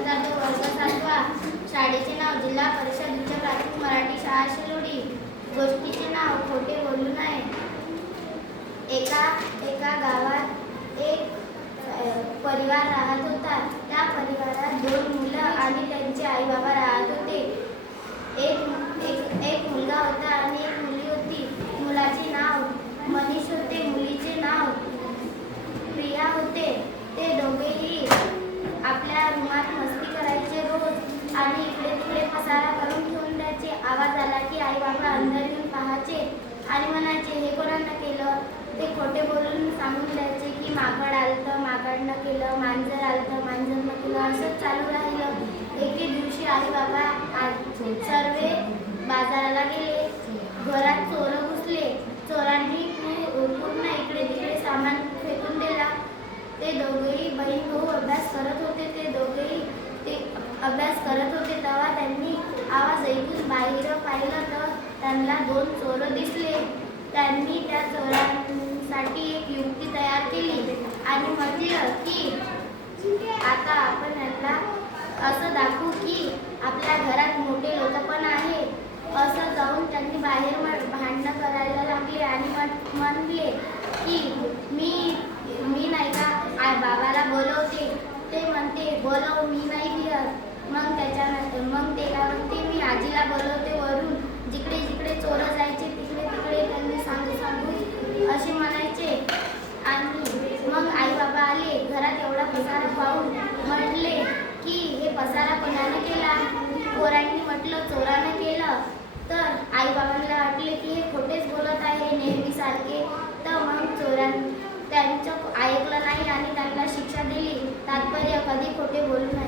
माझा तो वर्ग 7वा. शाळेचे नाव जिल्हा परिषद उच्च प्राथमिक मराठी शाळा शिलोडी. गोष्टीचे नाव खोटे बोलू नये. एका गावात एक परिवार राहत होता. त्या परिवारात 2 मुलं आणि त्यांचे आई बाबा राहत होते. एक मुलगा होता आणि एक मुलगी होती. मुलाचे नाव मनीष होते, मुलीचे नाव प्रिया होते. ते दोघेही आपल्या रूमात मस्ती करायचे रोज आणि इकडे तिकडे पसारा करून ठेवून द्यायचे. आवाज आला की आई बाबा अंदर येऊन पाहायचे आणि म्हणायचे, हे कोणानं केलं? ते खोटे बोलून सांगून द्यायचे की माकड आलतं, माकडनं केलं, मांजर आलतं, मांजरनं केलं. असंच चालू राहिलं. एके दिवशी आई बाबा सर्वे बाजाराला गेले. घरात चोर घुसले. चोरांनी पूर्ण इकडे तिकडे सामान फेकून दिला. ते दोघेही बहीण भाऊ अभ्यास करत होते. अभ्यास करत होते तेव्हा त्यांनी आवाज ऐकून बाहेर पाहिलं तर त्यांना 2 चोर दिसले. त्यांनी त्या चोरांसाठी एक युक्ती तयार केली आणि म्हटलं की आता आपण यांना असं दाखवू की आपल्या घरात मोठे लोक पण आहे. असं जाऊन त्यांनी बाहेर भांडणं करायला लागले आणि म्हणले की मी नाही का बाबाला बोलवते. ते म्हणते बोलव, मी नाही दिलं. मग ते काय म्हणते, मी आजीला बोलवते वरून. जिकडे जिकडे चोर जायचे तिकडे तिकडे त्यांनी सांगू असे म्हणायचे. आणि मग आई बाबा आले. घरात एवढा पसारा पाहून म्हटले की हे पसारा कोणाने केला? पोरांनी म्हटलं चोरानं केलं. तर आई बाबांना वाटले की हे खोटेच बोलत आहे नेहमीसारखे. तर मग त्यांचं ऐकलं नाही आणि त्यांना शिक्षा दिली. तात्पर्य कधी खोटे बोलू नये.